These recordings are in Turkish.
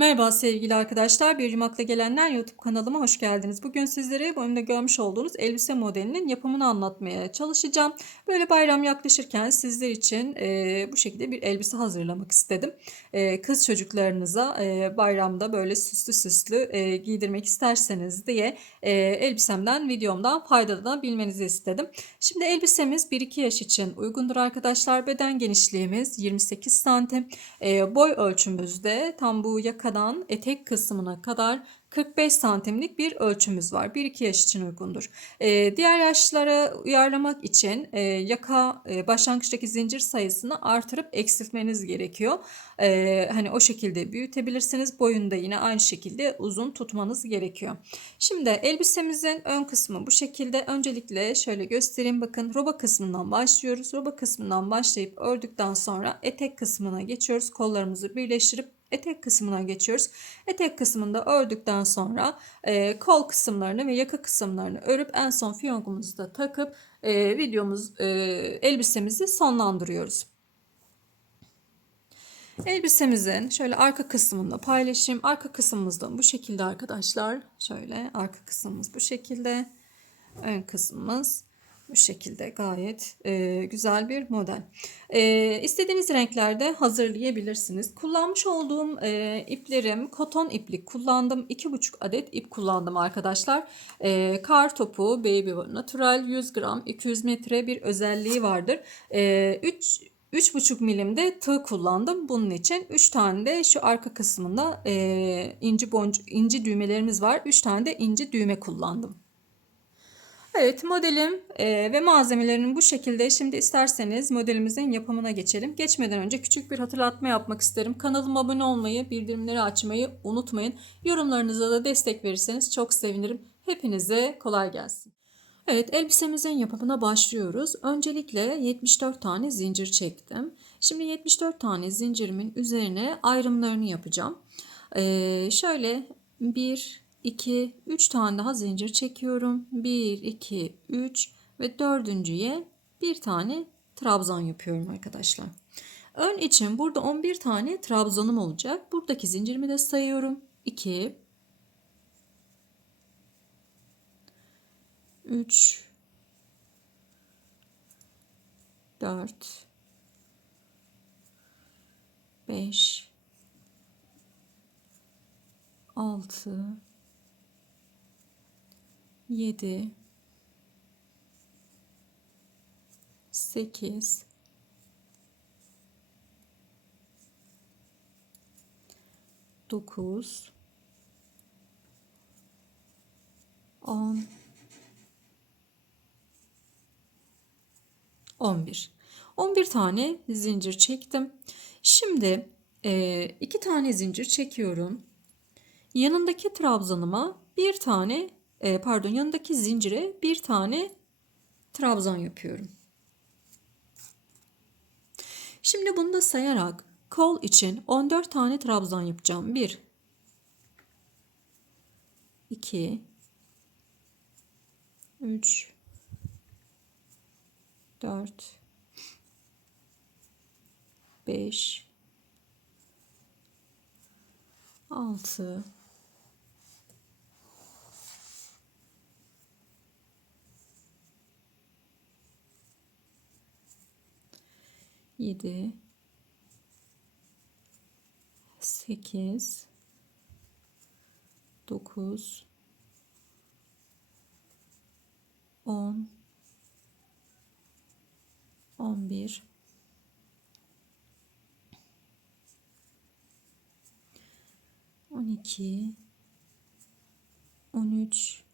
Merhaba sevgili arkadaşlar. Bir Yumak'la Gelenler YouTube kanalıma hoş geldiniz. Bugün sizlere bu önümde görmüş olduğunuz elbise modelinin yapımını anlatmaya çalışacağım. Böyle bayram yaklaşırken sizler için bu şekilde bir elbise hazırlamak istedim. Kız çocuklarınıza bayramda böyle süslü süslü giydirmek isterseniz diye elbisemden, videomdan faydalanabilmenizi istedim. Şimdi elbisemiz 1-2 yaş için uygundur arkadaşlar. Beden genişliğimiz 28 santim. Boy ölçümüzde tam bu yakadan etek kısmına kadar 45 santimlik bir ölçümüz var. 1-2 yaş için uygundur. Diğer yaşlara uyarlamak için yaka başlangıçtaki zincir sayısını artırıp eksiltmeniz gerekiyor. Hani o şekilde büyütebilirsiniz. Boyunu da yine aynı şekilde uzun tutmanız gerekiyor. Şimdi elbisemizin ön kısmı bu şekilde. Öncelikle şöyle göstereyim. Bakın roba kısmından başlıyoruz. Roba kısmından başlayıp ördükten sonra etek kısmına geçiyoruz. Kollarımızı birleştirip etek kısmına geçiyoruz. Etek kısmında ördükten sonra kol kısımlarını ve yaka kısımlarını örüp en son fiyonkumuzu da takıp elbisemizi sonlandırıyoruz. Elbisemizin şöyle arka kısmını da paylaşayım. Arka kısmımız da bu şekilde arkadaşlar. Şöyle arka kısmımız bu şekilde. Ön kısmımız bu şekilde gayet güzel bir model. İstediğiniz renklerde hazırlayabilirsiniz. Kullanmış olduğum iplerim koton iplik kullandım. 2,5 adet ip kullandım arkadaşlar. Kar topu Baby Natural 100 gram 200 metre bir özelliği vardır. 3,5 milimde tığ kullandım. Bunun için 3 tane de şu arka kısmında inci düğmelerimiz var. 3 tane de inci düğme kullandım. Evet, modelim ve malzemelerim bu şekilde. Şimdi isterseniz modelimizin yapımına geçelim. Geçmeden önce küçük bir hatırlatma yapmak isterim. Kanalıma abone olmayı, bildirimleri açmayı unutmayın. Yorumlarınıza da destek verirseniz çok sevinirim. Hepinize kolay gelsin. Evet, elbisemizin yapımına başlıyoruz. Öncelikle 74 tane zincir çektim. Şimdi 74 tane zincirimin üzerine ayrımlarını yapacağım. Şöyle 1, 2, 3 tane daha zincir çekiyorum. 1, 2, 3 ve dördüncüye bir tane trabzan yapıyorum arkadaşlar. Ön için burada 11 tane trabzanım olacak. Buradaki zincirimi de sayıyorum. 2, 3, 4, 5, 6, 7, 8, 9, 10, 11. 11 tane zincir çektim. Şimdi 2 tane zincir çekiyorum. Yanındaki trabzanıma bir tane yanındaki zincire bir tane trabzan yapıyorum. Şimdi bunu da sayarak kol için 14 tane trabzan yapacağım. 1, 2, 3, 4, 5, 6, 7, 8, 9, 10, 11, 12, 13,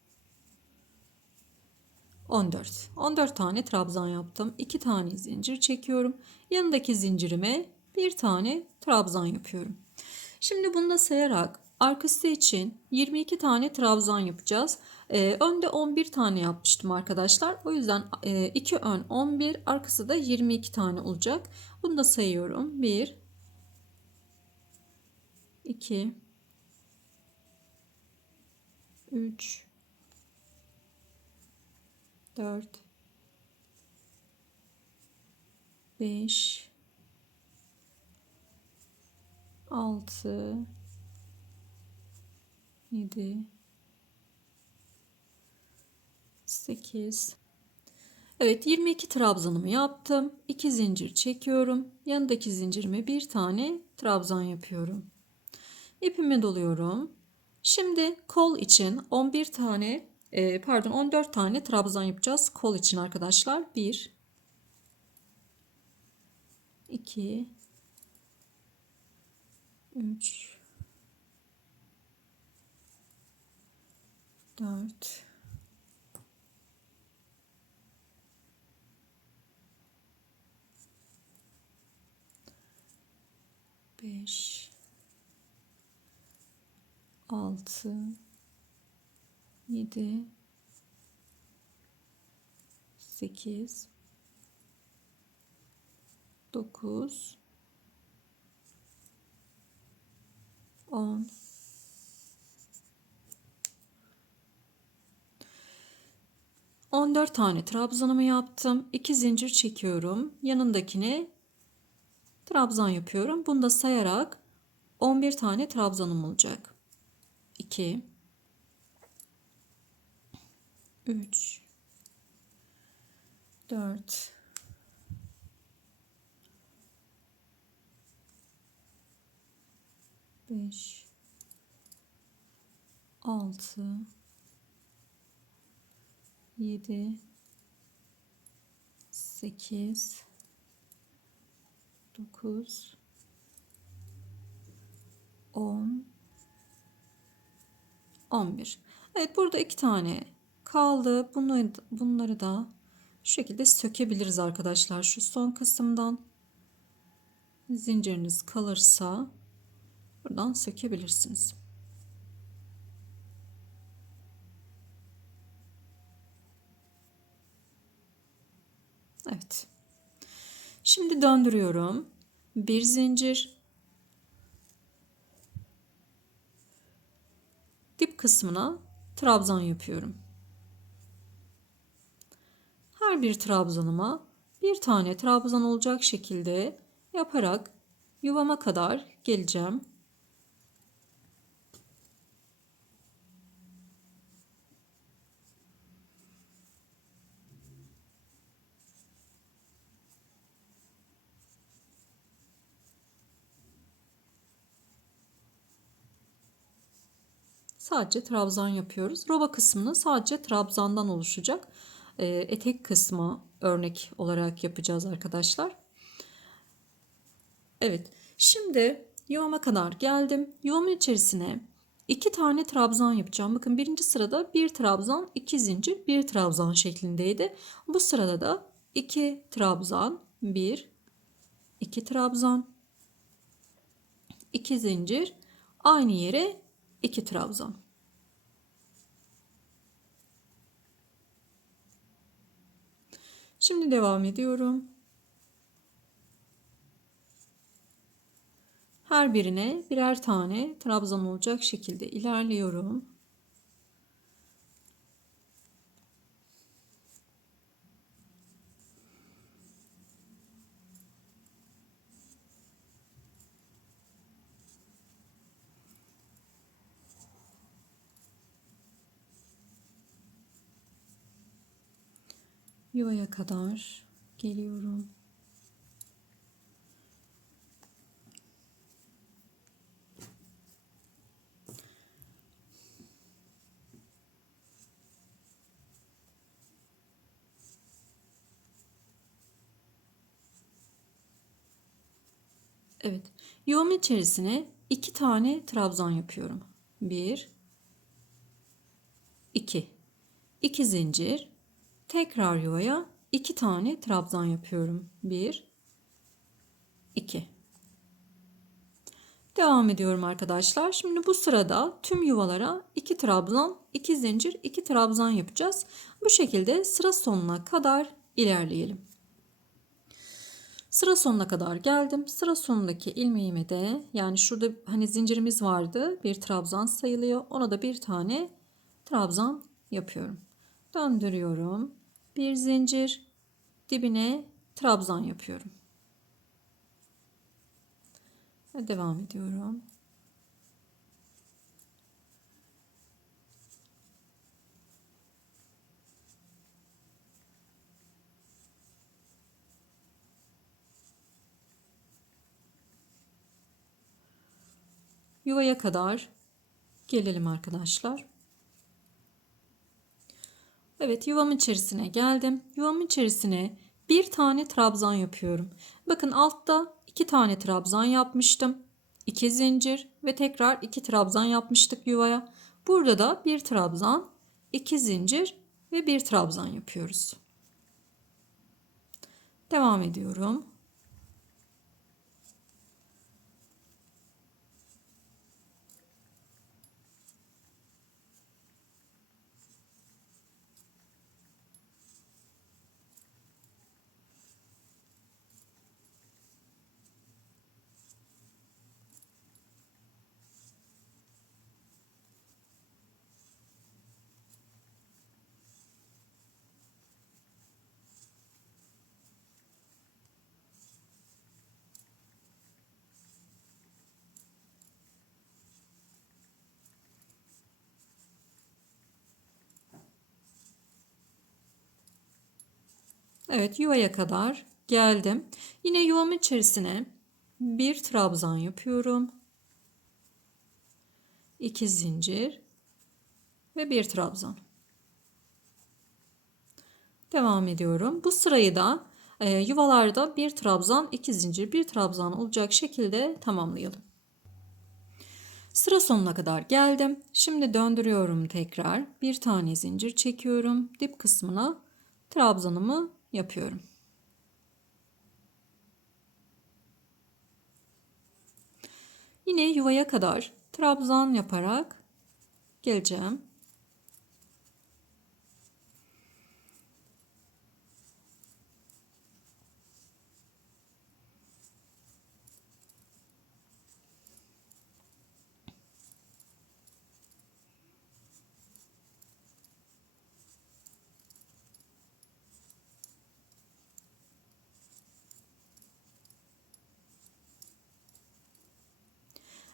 14. 14 tane trabzan yaptım. 2 tane zincir çekiyorum. Yanındaki zincirime bir tane trabzan yapıyorum. Şimdi bunu da sayarak arkası için 22 tane trabzan yapacağız. Önde 11 tane yapmıştım arkadaşlar. O yüzden 2 ön 11, arkası da 22 tane olacak. Bunu da sayıyorum. 1, 2, 3, 4, 5, 6, 7, 8. Evet, 22 trabzanımı yaptım. 2 zincir çekiyorum. Yanındaki zincirime bir tane trabzan yapıyorum. İpimi doluyorum. Şimdi kol için 11 tane 14 tane trabzan yapacağız. Kol için arkadaşlar. 1, 2, 3, 4, 5, 6, 7, 8, 9, 10. 14 tane trabzanımı yaptım. 2 zincir çekiyorum. Yanındakine trabzan yapıyorum. Bunu da sayarak 11 tane trabzanım olacak. 2, 3, 4, 5, 6, 7, 8, 9, 10, 11. Evet, burada 2 tane kaldı. Bunları da şu şekilde sökebiliriz arkadaşlar. Şu son kısımdan zinciriniz kalırsa buradan sökebilirsiniz. Evet. Şimdi döndürüyorum. Bir zincir. Dip kısmına trabzan yapıyorum. Her bir trabzanıma bir tane trabzan olacak şekilde yaparak yuvama kadar geleceğim. Sadece trabzan yapıyoruz. Roba kısmını sadece trabzandan oluşacak. Etek kısmı örnek olarak yapacağız arkadaşlar. Evet. Şimdi yuvama kadar geldim. Yuvamın içerisine 2 tane trabzan yapacağım. Bakın birinci sırada bir trabzan, 2 zincir, bir trabzan şeklindeydi. Bu sırada da 2 trabzan, 1, 2 trabzan, 2 zincir, aynı yere 2 trabzan. Şimdi devam ediyorum. Her birine birer tane trabzan olacak şekilde ilerliyorum. Yuvaya kadar geliyorum. Evet. Yuvamın içerisine 2 tane trabzan yapıyorum. 1, 2. 2 zincir. Tekrar yuvaya 2 tane trabzan yapıyorum. 1, 2. Devam ediyorum arkadaşlar. Şimdi bu sırada tüm yuvalara 2 trabzan, 2 zincir, 2 trabzan yapacağız. Bu şekilde sıra sonuna kadar ilerleyelim. Sıra sonuna kadar geldim. Sıra sonundaki ilmeğime de, yani şurada hani zincirimiz vardı. Bir trabzan sayılıyor. Ona da bir tane trabzan yapıyorum. Döndürüyorum. Bir zincir, dibine trabzan yapıyorum. Ve devam ediyorum. yuvaya kadar gelelim arkadaşlar. Evet, yuvamın içerisine geldim. Yuvamın içerisine bir tane trabzan yapıyorum. Bakın altta 2 tane trabzan yapmıştım. 2 zincir ve tekrar 2 trabzan yapmıştık yuvaya. Burada da bir trabzan, 2 zincir ve bir trabzan yapıyoruz. Devam ediyorum. Evet, yuvaya kadar geldim. Yine yuvamın içerisine bir trabzan yapıyorum. 2 zincir ve bir trabzan. Devam ediyorum. Bu sırayı da yuvalarda bir trabzan, 2 zincir, bir trabzan olacak şekilde tamamlayalım. Sıra sonuna kadar geldim. Şimdi döndürüyorum tekrar. Bir tane zincir çekiyorum. Dip kısmına trabzanımı yapıyorum. Yine yuvaya kadar trabzan yaparak geleceğim.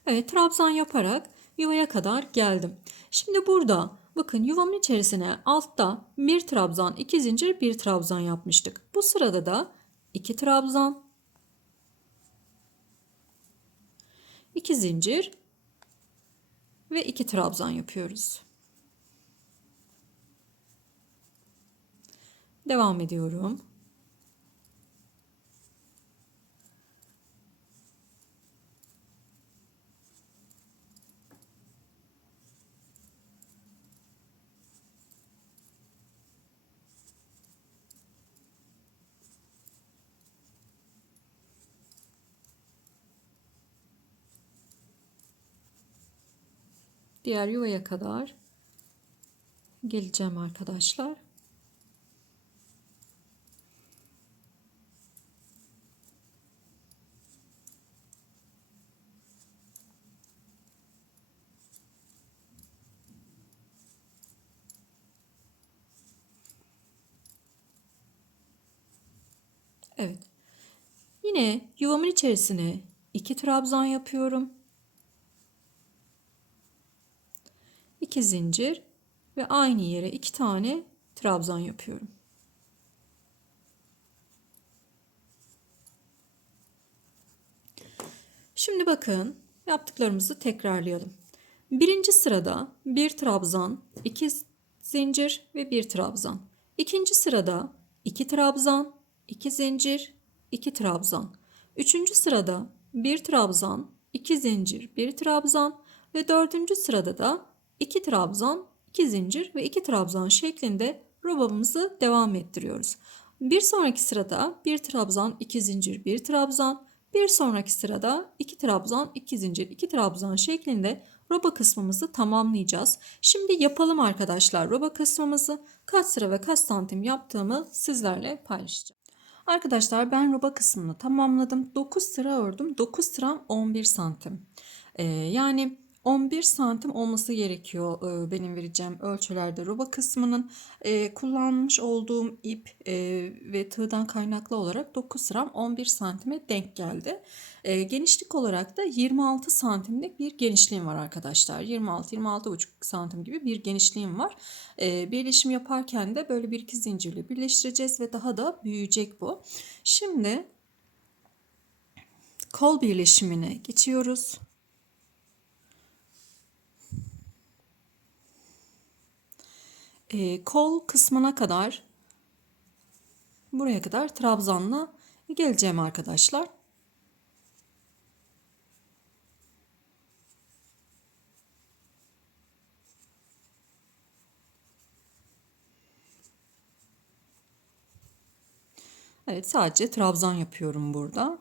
Evet, trabzan yaparak yuvaya kadar geldim. Şimdi burada bakın yuvamın içerisine altta bir trabzan, 2 zincir, bir trabzan yapmıştık. Bu sırada da 2 trabzan, 2 zincir ve 2 trabzan yapıyoruz. Devam ediyorum. Diğer yuvaya kadar geleceğim arkadaşlar. Evet. Yine yuvamın içerisine 2 trabzan yapıyorum. 2 zincir ve aynı yere 2 tane trabzan yapıyorum. Şimdi bakın yaptıklarımızı tekrarlayalım. Birinci sırada bir trabzan, 2 zincir ve bir trabzan. İkinci sırada 2 trabzan, 2 zincir, 2 trabzan. Üçüncü sırada bir trabzan, 2 zincir, bir trabzan ve dördüncü sırada da 2 trabzan, 2 zincir ve 2 trabzan şeklinde robamızı devam ettiriyoruz. Bir sonraki sırada bir trabzan, 2 zincir, bir trabzan, bir sonraki sırada 2 trabzan, 2 zincir, 2 trabzan şeklinde roba kısmımızı tamamlayacağız. Şimdi yapalım arkadaşlar roba kısmımızı. Kaç sıra ve kaç santim yaptığımı sizlerle paylaşacağım. Arkadaşlar ben roba kısmını tamamladım. 9 sıra ördüm. 9 sıram 11 santim. Yani 11 santim olması gerekiyor benim vereceğim ölçülerde roba kısmının. Kullanmış olduğum ip ve tığdan kaynaklı olarak 9 sıram 11 santime denk geldi. Genişlik olarak da 26 santimlik bir genişliğim var arkadaşlar. 26-26,5 santim gibi bir genişliğim var. Birleşim yaparken de böyle bir iki zincirle birleştireceğiz ve daha da büyüyecek bu. Şimdi kol birleşimine geçiyoruz. kol kısmına kadar, buraya kadar trabzanla geleceğim arkadaşlar. Evet, sadece trabzan yapıyorum burada.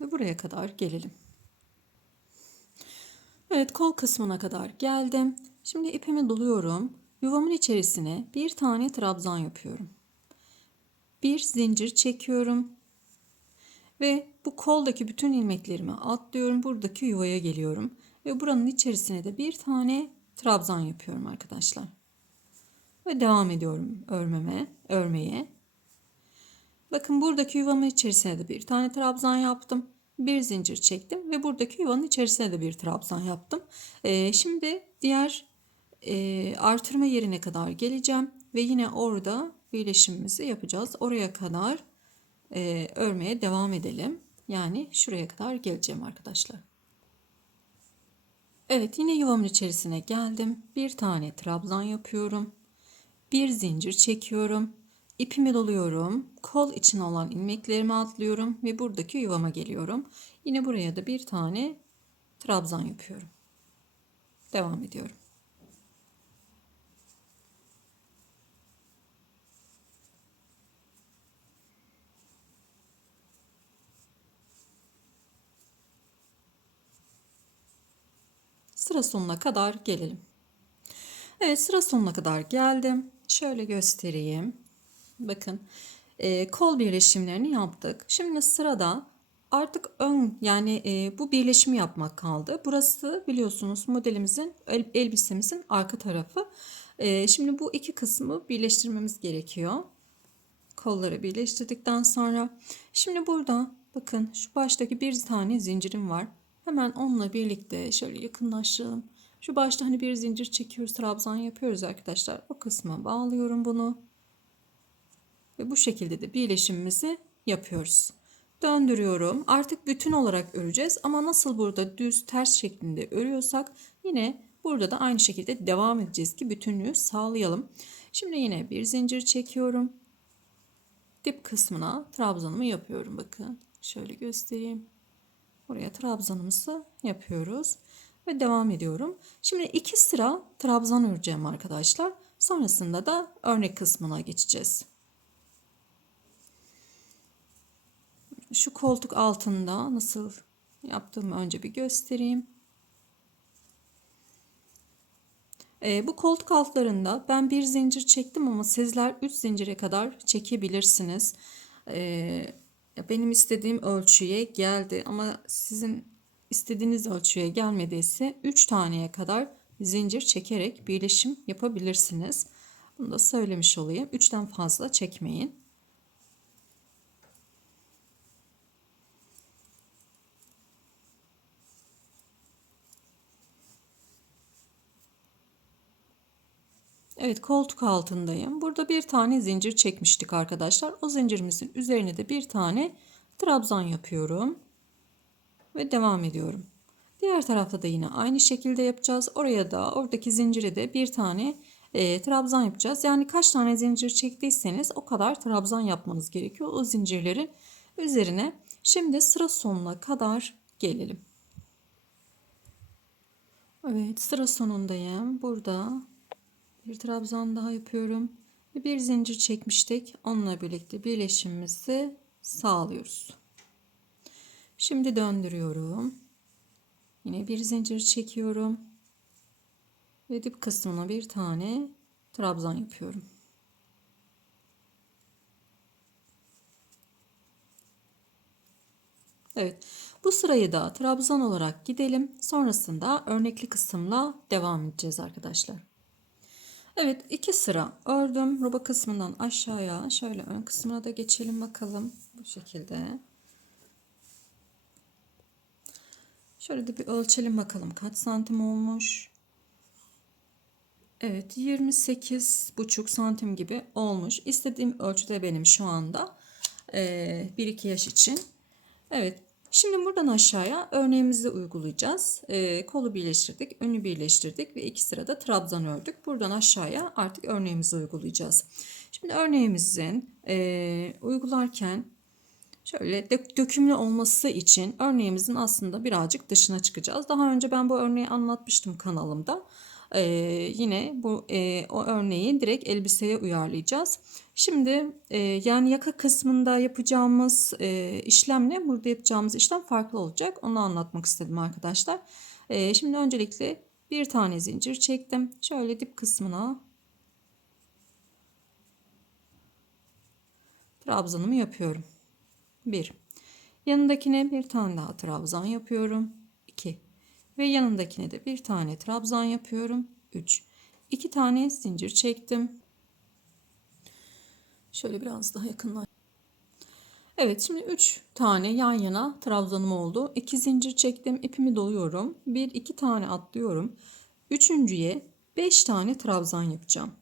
Ve buraya kadar gelelim. Evet, kol kısmına kadar geldim. Şimdi ipimi doluyorum. Yuvamın içerisine bir tane trabzan yapıyorum. Bir zincir çekiyorum. Ve bu koldaki bütün ilmeklerimi atlıyorum. Buradaki yuvaya geliyorum. Ve buranın içerisine de bir tane trabzan yapıyorum arkadaşlar. Ve devam ediyorum örmeye. Bakın, buradaki yuvamın içerisine de bir tane trabzan yaptım. Bir zincir çektim ve buradaki yuvanın içerisine de bir trabzan yaptım. Şimdi diğer artırma yerine kadar geleceğim ve yine orada birleşimimizi yapacağız. Oraya kadar örmeye devam edelim. Yani şuraya kadar geleceğim arkadaşlar. Evet, yine yuvamın içerisine geldim. Bir tane trabzan yapıyorum. Bir zincir çekiyorum. İpimi doluyorum. Kol için olan ilmeklerimi atlıyorum ve buradaki yuvama geliyorum. Yine buraya da bir tane trabzan yapıyorum. Devam ediyorum. Sıra sonuna kadar gelelim. Evet, sıra sonuna kadar geldim. Şöyle göstereyim. Bakın, kol birleşimlerini yaptık. Şimdi sırada artık ön, yani bu birleşimi yapmak kaldı. Burası biliyorsunuz modelimizin, elbisemizin arka tarafı. Şimdi bu iki kısmı birleştirmemiz gerekiyor. Kolları birleştirdikten sonra şimdi burada bakın, şu baştaki bir tane zincirim var. Hemen onunla birlikte şöyle yakınlaştıralım. Şu başta hani bir zincir çekiyoruz, trabzan yapıyoruz arkadaşlar. O kısma bağlıyorum bunu. Ve bu şekilde de birleşimimizi yapıyoruz. Döndürüyorum. Artık bütün olarak öreceğiz ama nasıl burada düz ters şeklinde örüyorsak yine burada da aynı şekilde devam edeceğiz ki bütünlüğü sağlayalım. Şimdi yine bir zincir çekiyorum. Dip kısmına trabzanımı yapıyorum. Bakın şöyle göstereyim. Buraya trabzanımızı yapıyoruz ve devam ediyorum. Şimdi 2 sıra trabzan öreceğim arkadaşlar. Sonrasında da örnek kısmına geçeceğiz. Şu koltuk altında nasıl yaptığımı önce bir göstereyim. Bu koltuk altlarında ben bir zincir çektim ama sizler 3 zincire kadar çekebilirsiniz. Benim istediğim ölçüye geldi ama sizin istediğiniz ölçüye gelmediyse 3 taneye kadar zincir çekerek birleşim yapabilirsiniz. Bunu da söylemiş olayım. 3'ten fazla çekmeyin. Evet, koltuk altındayım. Burada bir tane zincir çekmiştik arkadaşlar. O zincirimizin üzerine de bir tane trabzan yapıyorum. Ve devam ediyorum. Diğer tarafta da yine aynı şekilde yapacağız. Oraya da, oradaki zincire de bir tane trabzan yapacağız. Yani kaç tane zincir çektiyseniz o kadar trabzan yapmanız gerekiyor. O zincirlerin üzerine. Şimdi sıra sonuna kadar gelelim. Evet, sıra sonundayım. Burada bir trabzan daha yapıyorum. Ve bir zincir çekmiştik. Onunla birlikte birleşimimizi sağlıyoruz. Şimdi döndürüyorum. Yine bir zincir çekiyorum. Ve dip kısmına bir tane trabzan yapıyorum. Evet, bu sırayı da trabzan olarak gidelim. Sonrasında örnekli kısımla devam edeceğiz arkadaşlar. Evet, 2 sıra ördüm. Roba kısmından aşağıya şöyle ön kısmına da geçelim bakalım. Bu şekilde. Şöyle de bir ölçelim bakalım kaç santim olmuş. Evet, 28,5 santim gibi olmuş. İstediğim ölçüde benim şu anda. 1-2 yaş için. Evet. Şimdi buradan aşağıya örneğimizi uygulayacağız. Kolu birleştirdik, önü birleştirdik ve 2 sırada trabzan ördük. Buradan aşağıya artık örneğimizi uygulayacağız. Şimdi örneğimizin uygularken şöyle dökümlü olması için örneğimizin aslında birazcık dışına çıkacağız. Daha önce ben bu örneği anlatmıştım kanalımda. Yine o örneği direkt elbiseye uyarlayacağız. Şimdi yani yaka kısmında yapacağımız işlemle burada yapacağımız işlem farklı olacak. Onu anlatmak istedim arkadaşlar. Şimdi öncelikle bir tane zincir çektim. Şöyle dip kısmına trabzanımı yapıyorum. 1. Yanındakine bir tane daha trabzan yapıyorum. 2. Ve yanındakine de bir tane trabzan yapıyorum. 3. 2 tane zincir çektim. Şöyle biraz daha yakınlar. Evet, şimdi 3 tane yan yana trabzanım oldu. 2 zincir çektim. İpimi doluyorum. 1-2 tane atlıyorum. Üçüncüye 5 tane trabzan yapacağım.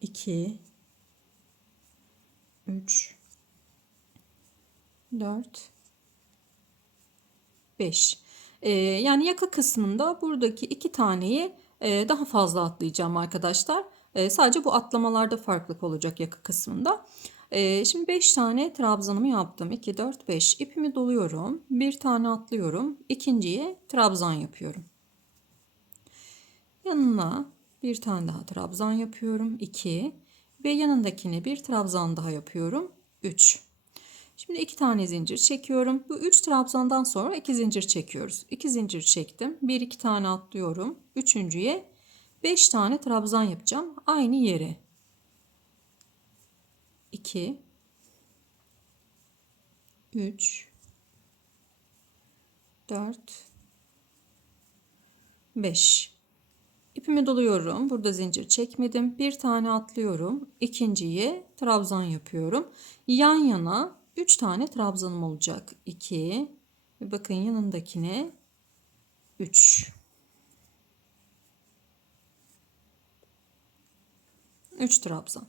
2 3 4 5. Yani yaka kısmında buradaki 2 taneyi daha fazla atlayacağım arkadaşlar. Sadece bu atlamalarda farklılık olacak yaka kısmında. Şimdi 5 tane trabzanımı yaptım. 2, 4, 5. İpimi doluyorum. Bir tane atlıyorum. İkinciye trabzan yapıyorum. Yanına bir tane daha trabzan yapıyorum. 2 ve yanındakine bir trabzan daha yapıyorum. 3. Şimdi 2 tane zincir çekiyorum. Bu 3 trabzandan sonra 2 zincir çekiyoruz. 2 zincir çektim. 1-2 tane atlıyorum. Üçüncüye 5 tane trabzan yapacağım. Aynı yere. 2 3 4 5. İpimi doluyorum. Burada zincir çekmedim. Bir tane atlıyorum. İkinciye trabzan yapıyorum. Yan yana 3 tane trabzanım olacak. 2 ve bakın yanındakine 3. 3 trabzan.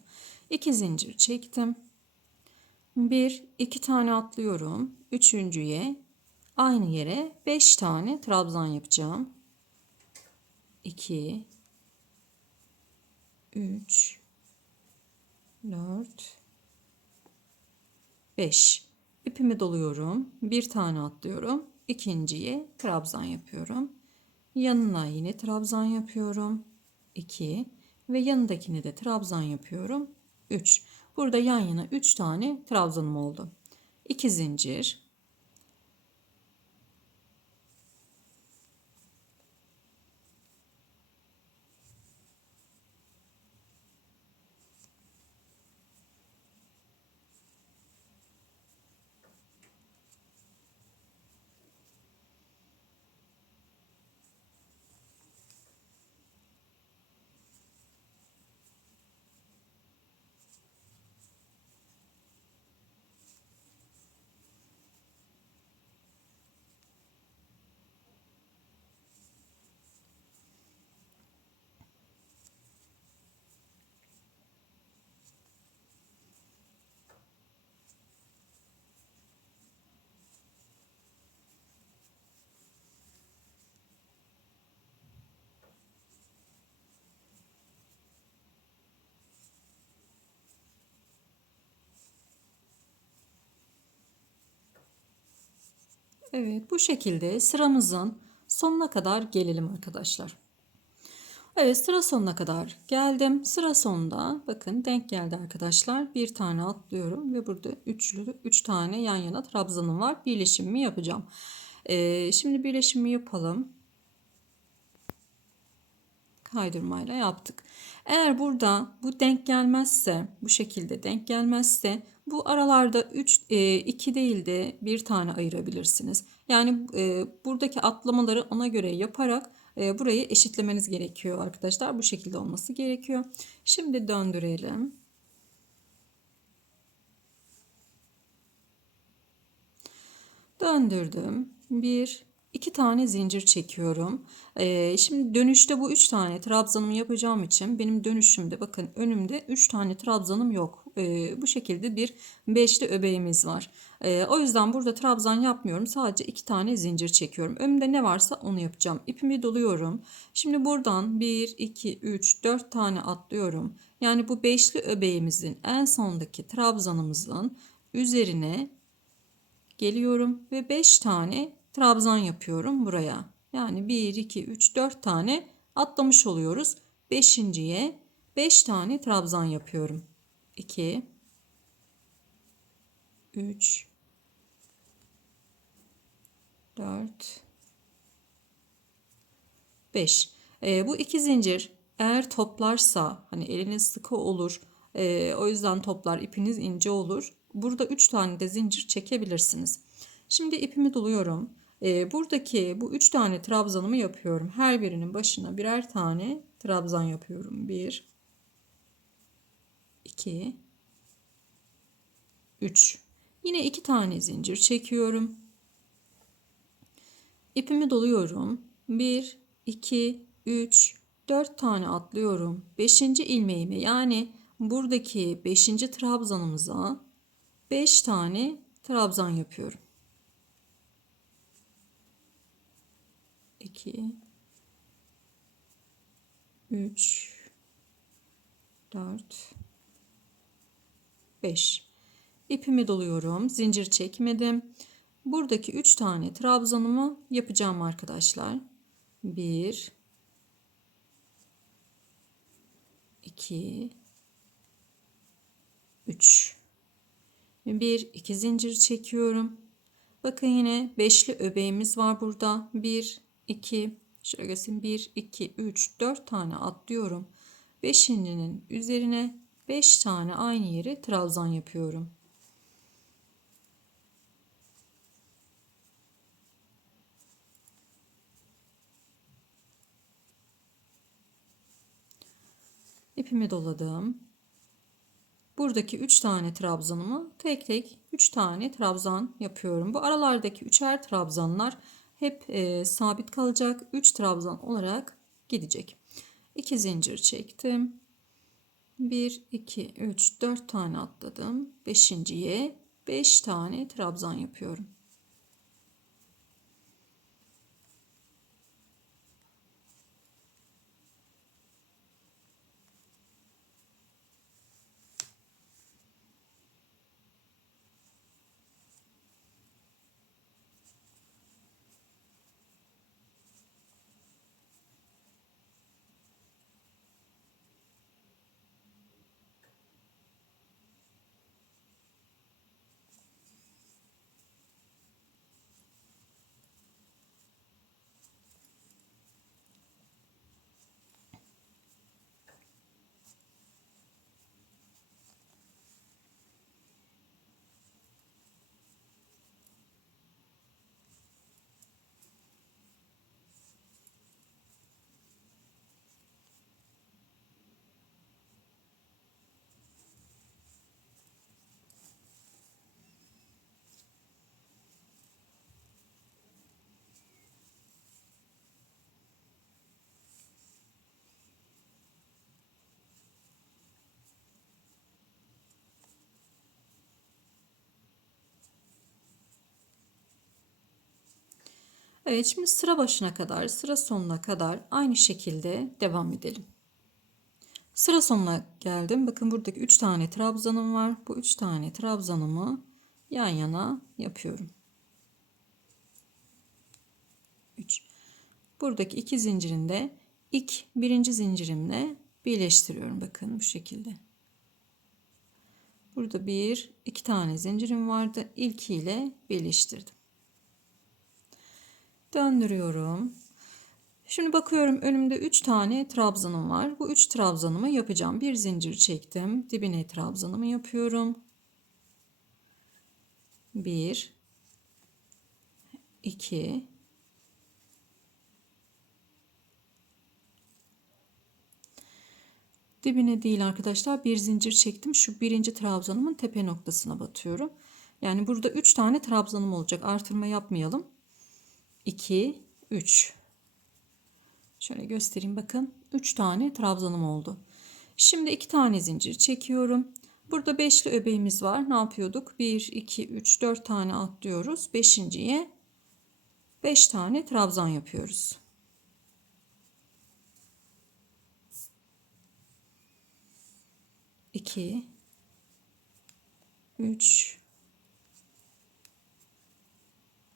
2 zincir çektim. 1-2 tane atlıyorum. Üçüncüye aynı yere 5 tane trabzan yapacağım. 2 3 4 5. İpimi doluyorum. Bir tane atlıyorum. İkinciye trabzan yapıyorum. Yanına yine trabzan yapıyorum. 2 ve yanındakine de trabzan yapıyorum. 3. Burada yan yana 3 tane trabzanım oldu. 2 zincir. Evet, bu şekilde sıramızın sonuna kadar gelelim arkadaşlar. Evet, sıra sonuna kadar geldim. Sıra sonunda bakın denk geldi arkadaşlar. Bir tane atlıyorum ve burada 3 tane yan yana trabzanım var. Birleşimimi yapacağım. Şimdi birleşimimi yapalım. Kaydırmayla yaptık. Eğer burada bu denk gelmezse, bu şekilde denk gelmezse bu aralarda 2 değil de bir tane ayırabilirsiniz. Yani buradaki atlamaları ona göre yaparak burayı eşitlemeniz gerekiyor arkadaşlar. Bu şekilde olması gerekiyor. Şimdi döndürelim. Döndürdüm. 1, 2 tane zincir çekiyorum. Şimdi dönüşte bu 3 tane trabzanımı yapacağım için benim dönüşümde bakın önümde 3 tane trabzanım yok. Bu şekilde bir beşli öbeğimiz var. O yüzden burada trabzan yapmıyorum. Sadece 2 tane zincir çekiyorum. Önümde ne varsa onu yapacağım. İpimi doluyorum. Şimdi buradan 1, 2, 3, 4 tane atlıyorum. Yani bu beşli öbeğimizin en sondaki trabzanımızın üzerine geliyorum ve 5 tane trabzan yapıyorum buraya. Yani 1, 2, 3, 4 tane atlamış oluyoruz. Beşinciye 5 tane trabzan yapıyorum. 2, 3, 4, 5. Bu iki zincir eğer toplarsa hani eliniz sıkı olur. O yüzden toplar, ipiniz ince olur. Burada 3 tane de zincir çekebilirsiniz. Şimdi ipimi doluyorum. Buradaki bu 3 tane trabzanımı yapıyorum. Her birinin başına birer tane trabzan yapıyorum. 1, 2, 3. Yine 2 tane zincir çekiyorum. İpimi doluyorum. 1, 2, 3, 4 tane atlıyorum. 5. ilmeğimi yani buradaki 5. trabzanımıza 5 tane trabzan yapıyorum. 2, 3, 4, 5. İpimi doluyorum. Zincir çekmedim. Buradaki 3 tane trabzanımı yapacağım arkadaşlar. 1, 2, 3. 1, 2 zincir çekiyorum. Bakın yine beşli öbeğimiz var burada. 1, 2, şöyle göstereyim. 1, 2, 3, 4 tane atlıyorum. Beşincinin üzerine 5 tane aynı yere trabzan yapıyorum. İpimi doladım. Buradaki 3 tane trabzanımı tek tek 3 tane trabzan yapıyorum. Bu aralardaki üçer trabzanlar hep sabit kalacak. 3 trabzan olarak gidecek. 2 zincir çektim. 1, 2, 3, 4 tane atladım. Beşinciye 5 tane trabzan yapıyorum. Evet, şimdi sıra başına kadar, sıra sonuna kadar aynı şekilde devam edelim. Sıra sonuna geldim. Bakın buradaki 3 tane trabzanım var. Bu 3 tane trabzanımı yan yana yapıyorum. 3. Buradaki 2 zincirin de ilk birinci zincirimle birleştiriyorum. Bakın bu şekilde. Burada 1, 2 tane zincirim vardı. İlkiyle birleştirdim. Döndürüyorum. Şimdi bakıyorum önümde 3 tane trabzanım var. Bu 3 trabzanımı yapacağım. Bir zincir çektim. Dibine trabzanımı yapıyorum. 1, 2, 3. Dibine değil arkadaşlar, bir zincir çektim. Şu birinci trabzanımın tepe noktasına batıyorum. Yani burada 3 tane trabzanım olacak. Artırma yapmayalım. 2, 3. Şöyle göstereyim bakın. 3 tane trabzanım oldu. Şimdi 2 tane zincir çekiyorum. Burada beşli öbeğimiz var. Ne yapıyorduk? 1, 2, 3, 4 tane atlıyoruz. Beşinciye 5 tane trabzan yapıyoruz. İki, 3,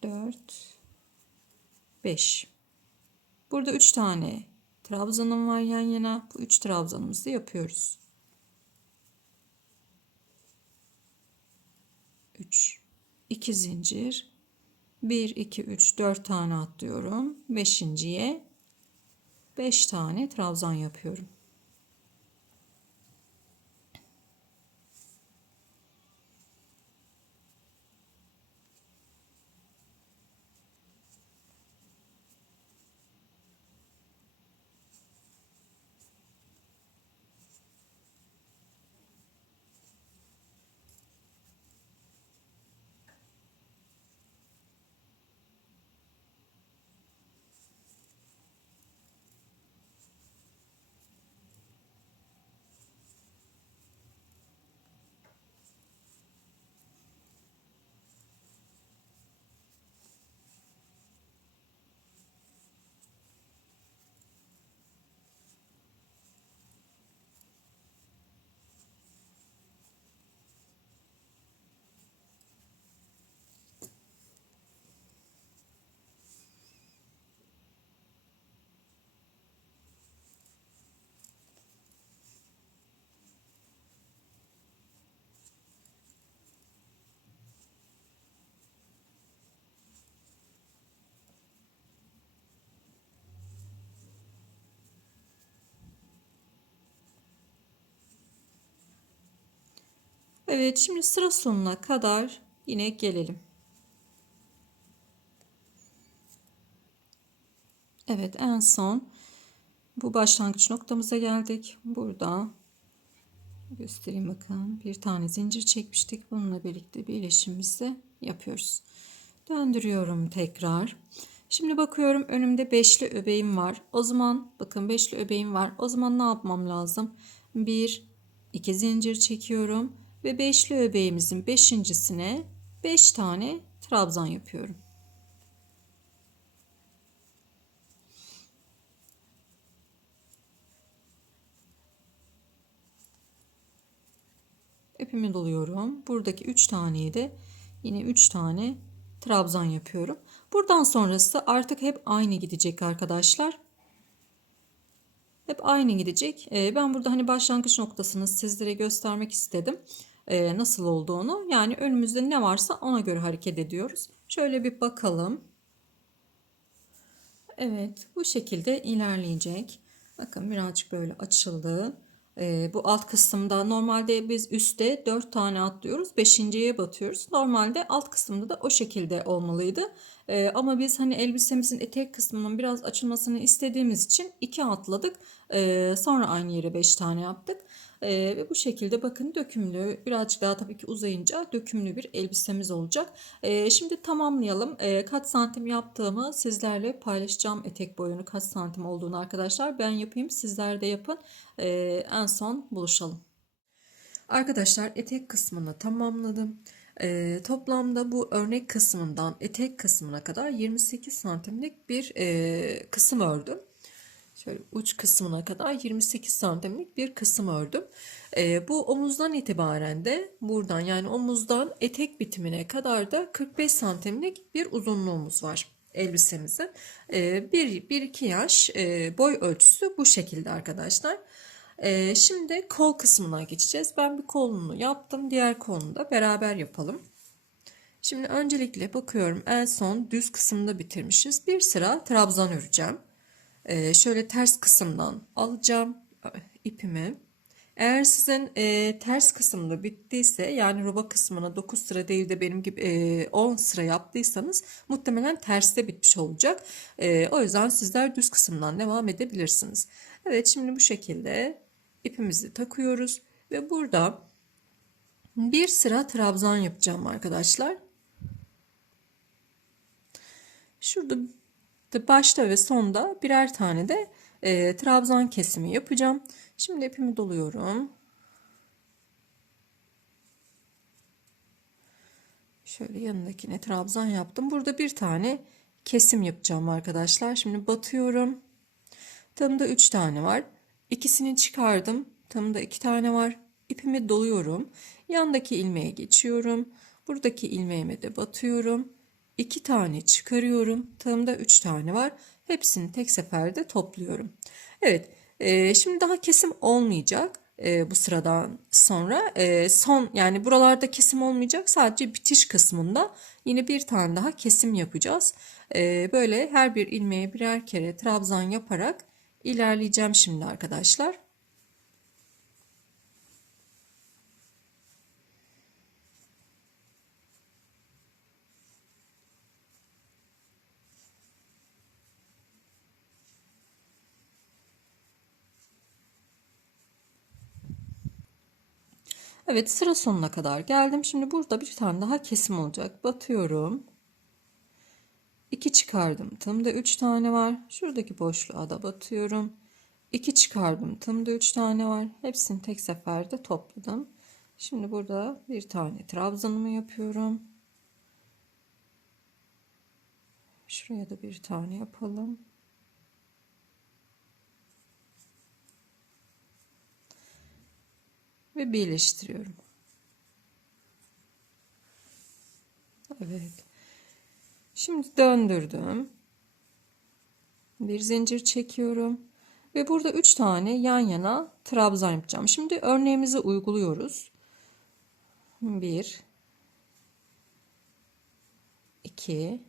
4, 5. Burada 3 tane trabzanım var yan yana. Bu 3 trabzanımızı yapıyoruz. 3, 2 zincir. 1, 2, 3, 4 tane atlıyorum. Beşinciye 5 tane trabzan yapıyorum. Evet, şimdi sıra sonuna kadar yine gelelim. Evet, en son bu başlangıç noktamıza geldik. Burada göstereyim bakın. Bir tane zincir çekmiştik. Bununla birlikte birleşimimizi yapıyoruz. Döndürüyorum tekrar. Şimdi bakıyorum önümde beşli öbeğim var. O zaman bakın beşli öbeğim var. O zaman ne yapmam lazım? 1, 2 zincir çekiyorum ve beşli öbeğimizin beşincisine 5 tane trabzan yapıyorum. İpimi doluyorum. Buradaki 3 taneyi de yine 3 tane trabzan yapıyorum. Buradan sonrası artık hep aynı gidecek arkadaşlar. Hep aynı gidecek. Ben burada hani başlangıç noktasını sizlere göstermek istedim. Nasıl olduğunu. Yani önümüzde ne varsa ona göre hareket ediyoruz. Şöyle bir bakalım. Evet, bu şekilde ilerleyecek. Bakın birazcık böyle açıldı. Bu alt kısımda normalde biz üstte 4 tane atlıyoruz. Beşinciye batıyoruz. Normalde alt kısımda da o şekilde olmalıydı. Ama biz hani elbisemizin etek kısmının biraz açılmasını istediğimiz için 2 atladık. Sonra aynı yere 5 tane yaptık. Ve bu şekilde bakın dökümlü, birazcık daha tabii ki uzayınca dökümlü bir elbisemiz olacak. Şimdi tamamlayalım. Kaç santim yaptığımı sizlerle paylaşacağım, etek boyunu kaç santim olduğunu arkadaşlar. Ben yapayım, sizler de yapın. En son buluşalım. Arkadaşlar etek kısmını tamamladım. Toplamda bu örnek kısmından etek kısmına kadar 28 santimlik bir kısım ördüm. Şöyle uç kısmına kadar 28 santimlik bir kısım ördüm. Bu omuzdan itibaren de buradan yani omuzdan etek bitimine kadar da 45 santimlik bir uzunluğumuz var elbisemizin. 1-2 yaş boy ölçüsü bu şekilde arkadaşlar. Şimdi kol kısmına geçeceğiz. Ben bir kolunu yaptım. Diğer kolunu da beraber yapalım. Şimdi öncelikle bakıyorum en son düz kısımda bitirmişiz. Bir sıra trabzan öreceğim. Şöyle ters kısımdan alacağım ipimi. Eğer sizin ters kısımda bittiyse yani roba kısmına 9 sıra değil de benim gibi 10 sıra yaptıysanız muhtemelen terste bitmiş olacak. O yüzden sizler düz kısımdan devam edebilirsiniz. Evet, şimdi bu şekilde ipimizi takıyoruz ve burada bir sıra trabzan yapacağım arkadaşlar. Şurada Başta ve sonda birer tane de trabzan kesimi yapacağım. Şimdi ipimi doluyorum. Şöyle yanındakine trabzan yaptım. Burada bir tane kesim yapacağım arkadaşlar. Şimdi batıyorum. Tığımda 3 tane var. İkisini çıkardım. Tığımda 2 tane var. İpimi doluyorum. Yandaki ilmeğe geçiyorum. Buradaki ilmeğime de batıyorum. 2 tane çıkarıyorum. Tığımda 3 tane var. Hepsini tek seferde topluyorum. Evet. Şimdi daha kesim olmayacak. Bu sıradan sonra son, yani buralarda kesim olmayacak, sadece bitiş kısmında yine bir tane daha kesim yapacağız. Böyle her bir ilmeğe birer kere trabzan yaparak ilerleyeceğim şimdi arkadaşlar. Evet, sıra sonuna kadar geldim. Şimdi burada bir tane daha kesim olacak. Batıyorum. 2 çıkardım. Tığımda 3 tane var. Şuradaki boşluğa da batıyorum. 2 çıkardım. Tığımda 3 tane var. Hepsini tek seferde topladım. Şimdi burada bir tane trabzanımı yapıyorum. Şuraya da bir tane yapalım. Ve birleştiriyorum. Evet. Şimdi döndürdüm. Bir zincir çekiyorum. Ve burada 3 tane yan yana trabzan yapacağım. Şimdi örneğimizi uyguluyoruz. 1 2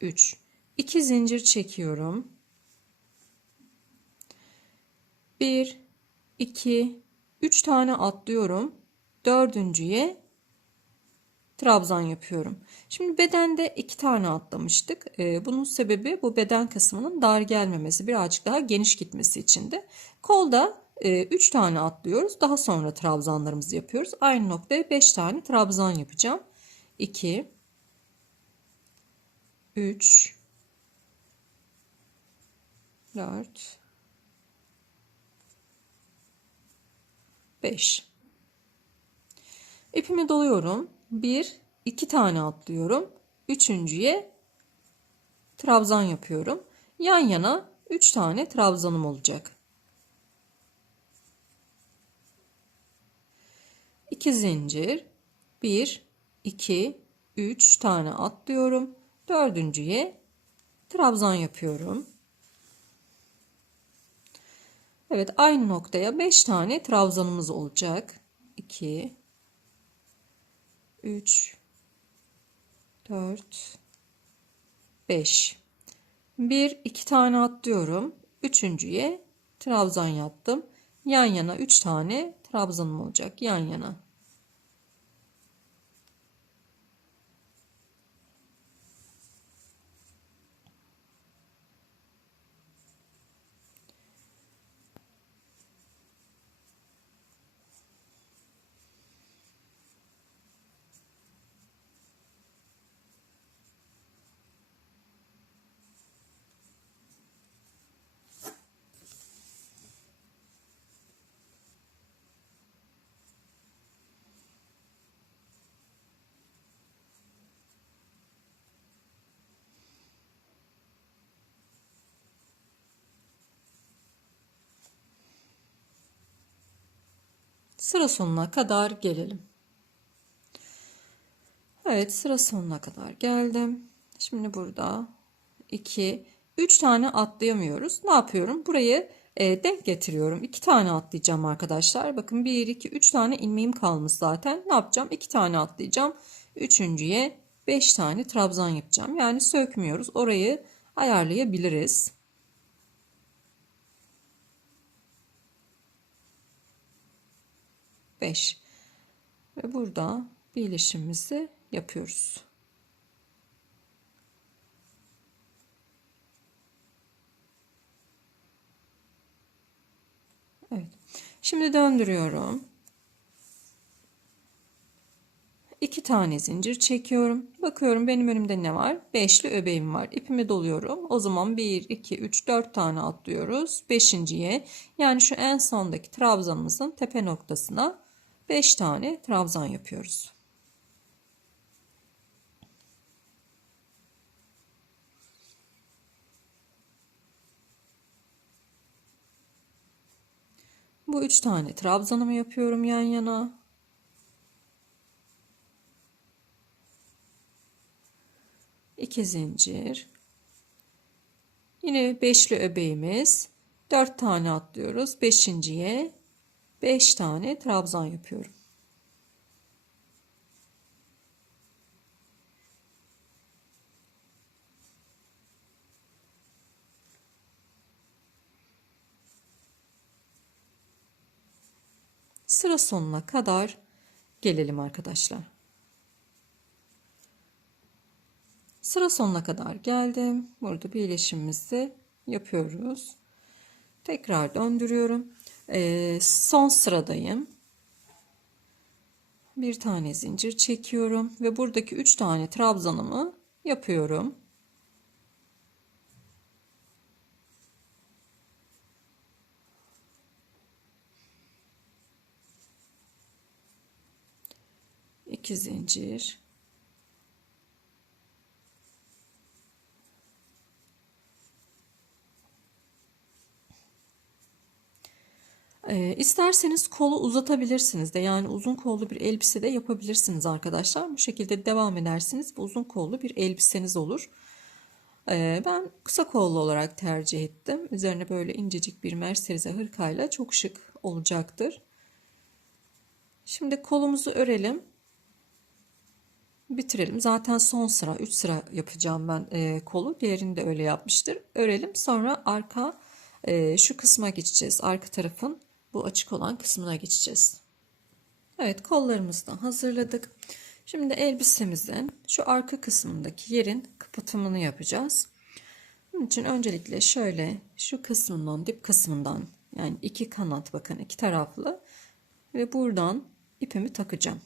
3 2 zincir çekiyorum. 1 2 3 tane atlıyorum. Dördüncüye trabzan yapıyorum. Şimdi bedende 2 tane atlamıştık. Bunun sebebi bu beden kısmının dar gelmemesi, birazcık daha geniş gitmesi içindi. Kolda 3 tane atlıyoruz. Daha sonra trabzanlarımızı yapıyoruz. Aynı noktaya 5 tane trabzan yapacağım. 2 3 4 5. İpimi doluyorum. 1 2 tane atlıyorum. Üçüncüye trabzan yapıyorum. Yan yana 3 tane trabzanım olacak. 2 zincir, 1 2 3 tane atlıyorum. Dördüncüye trabzan yapıyorum. Evet, aynı noktaya 5 tane trabzanımız olacak. 2 3 4 5. 1 2 tane atlıyorum. Üçüncüye trabzan yaptım. Yan yana 3 tane trabzanım olacak. Yan yana. Sıra sonuna kadar gelelim. Evet, sıra sonuna kadar geldim. Şimdi burada 2 3 tane atlayamıyoruz. Ne yapıyorum? Burayı denk getiriyorum. 2 tane atlayacağım arkadaşlar. Bakın 1 2 3 tane ilmeğim kalmış zaten. Ne yapacağım? 2 tane atlayacağım. Üçüncüye 5 tane trabzan yapacağım. Yani sökmüyoruz. Orayı ayarlayabiliriz. 5 ve burada birleşimimizi yapıyoruz. Evet. Şimdi döndürüyorum. 2 tane zincir çekiyorum. Bakıyorum benim önümde ne var? Beşli öbeğim var. İpimi doluyorum. O zaman 1, 2, 3, 4 tane atlıyoruz. Beşinciye, yani şu en sondaki trabzanımızın tepe noktasına 5 tane trabzan yapıyoruz. Bu 3 tane trabzanımı yapıyorum yan yana. 2 zincir. Yine beşli öbeğimiz. 4 tane atlıyoruz. Beşinciye 5 tane trabzan yapıyorum. Sıra sonuna kadar gelelim arkadaşlar. Sıra sonuna kadar geldim. Burada birleşimimizi yapıyoruz. Tekrar döndürüyorum. Son sıradayım. Bir tane zincir çekiyorum ve buradaki 3 tane trabzanımı yapıyorum. İki zincir. İsterseniz kolu uzatabilirsiniz de, yani uzun kollu bir elbise de yapabilirsiniz arkadaşlar. Bu şekilde devam edersiniz. Bu uzun kollu bir elbiseniz olur. Ben kısa kollu olarak tercih ettim. Üzerine böyle incecik bir merserize hırkayla çok şık olacaktır. Şimdi kolumuzu örelim. Bitirelim. Zaten son sıra 3 sıra yapacağım ben kolu. Diğerini de öyle yapmıştır. Örelim. Sonra arka şu kısma geçeceğiz. Arka tarafın bu açık olan kısmına geçeceğiz. Evet, kollarımızı da hazırladık. Şimdi elbisemizin şu arka kısmındaki yerin kapatımını yapacağız. Bunun için öncelikle şöyle şu kısmından, dip kısmından, yani iki kanat, bakın iki taraflı, ve buradan ipimi takacağım.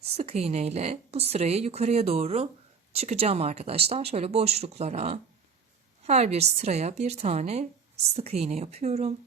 Sık iğne ile bu sırayı yukarıya doğru çıkacağım arkadaşlar. Şöyle boşluklara, her bir sıraya bir tane sık iğne yapıyorum.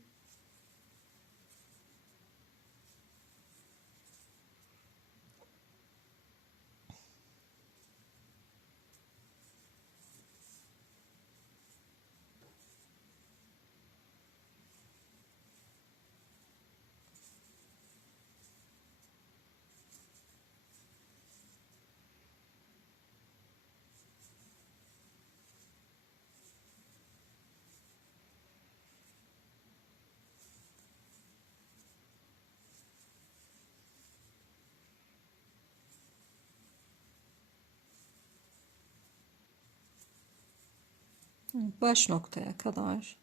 Baş noktaya kadar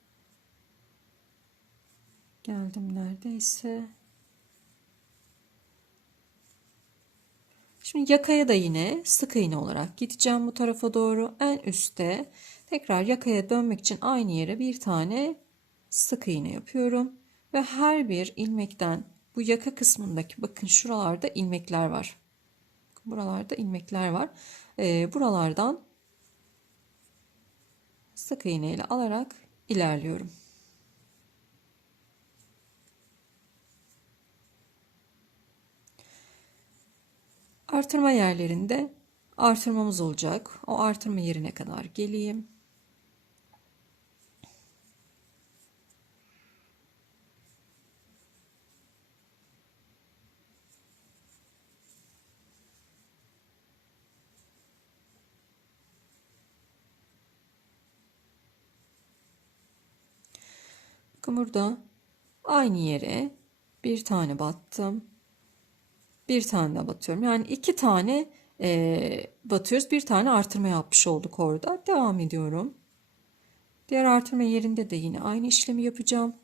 geldim neredeyse. Şimdi yakaya da yine sık iğne olarak gideceğim bu tarafa doğru. En üstte tekrar yakaya dönmek için aynı yere bir tane sık iğne yapıyorum. Ve her bir ilmekten, bu yaka kısmındaki, bakın şuralarda ilmekler var. Buralarda ilmekler var. Buralardan sık iğne ile alarak ilerliyorum. Artırma yerlerinde artırmamız olacak. O artırma yerine kadar geleyim. Bakın burada aynı yere bir tane battım. Bir tane daha batıyorum. Yani iki tane batıyoruz. Bir tane artırma yapmış olduk orada. Devam ediyorum. Diğer artırma yerinde de yine aynı işlemi yapacağım.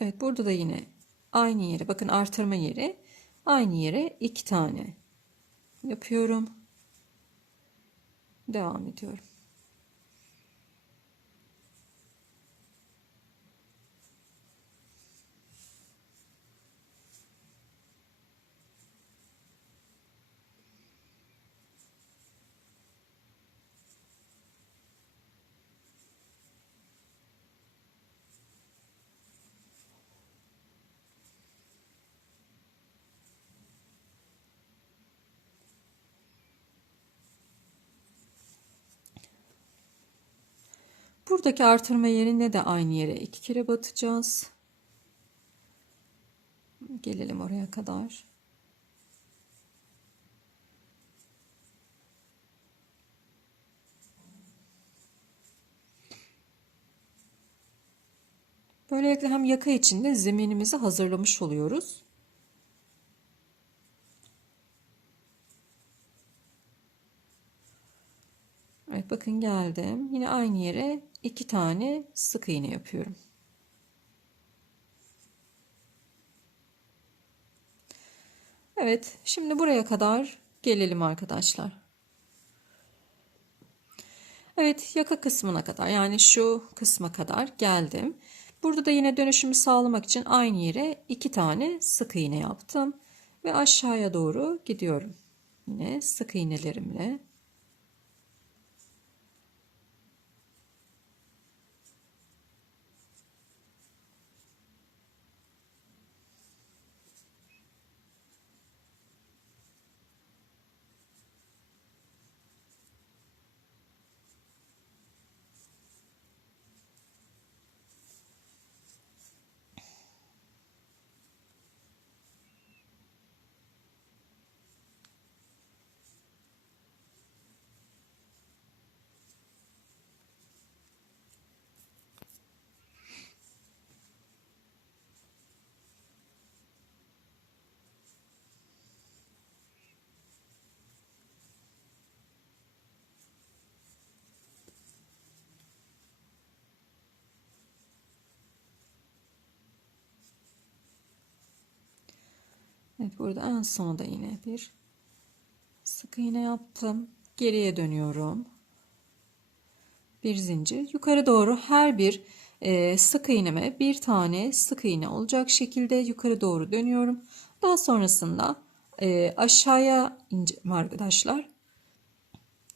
Evet, burada da yine aynı yere, bakın artırma yeri, aynı yere 2 tane yapıyorum. Devam ediyorum. Buradaki artırma yerine de aynı yere 2 kere batacağız. Gelelim oraya kadar. Böylelikle hem yaka için de zeminimizi hazırlamış oluyoruz. Evet, bakın geldim. Yine aynı yere 2 tane sık iğne yapıyorum. Evet, şimdi buraya kadar gelelim arkadaşlar. Evet, yaka kısmına kadar, yani şu kısma kadar geldim. Burada da yine dönüşümü sağlamak için aynı yere 2 tane sık iğne yaptım ve aşağıya doğru gidiyorum. Yine sık iğnelerimle. Evet, burada en sonda yine bir sık iğne yaptım. Geriye dönüyorum. Bir zincir. Yukarı doğru her bir sık iğneme bir tane sık iğne olacak şekilde yukarı doğru dönüyorum. Daha sonrasında aşağıya ineceğim arkadaşlar.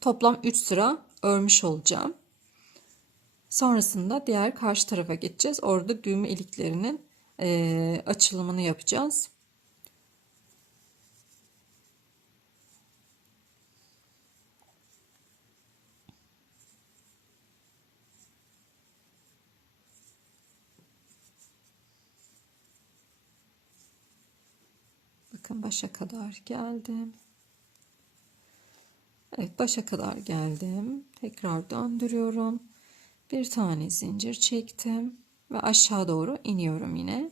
Toplam 3 sıra örmüş olacağım. Sonrasında diğer karşı tarafa geçeceğiz. Orada düğme iliklerinin açılımını yapacağız. Bakın başa kadar geldim. Evet, başa kadar geldim. Tekrar döndürüyorum. Bir tane zincir çektim ve aşağı doğru iniyorum yine.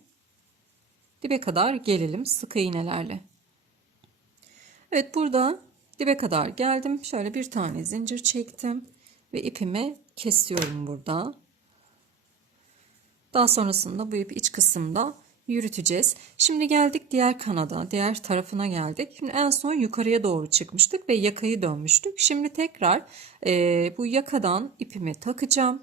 Dibe kadar gelelim sık iğnelerle. Evet, burada dibe kadar geldim. Şöyle bir tane zincir çektim ve ipimi kesiyorum burada. Daha sonrasında bu ipi iç kısımda yürüteceğiz. Şimdi geldik diğer kanada, diğer tarafına geldik. Şimdi en son yukarıya doğru çıkmıştık ve yakayı dönmüştük. Şimdi tekrar bu yakadan ipimi takacağım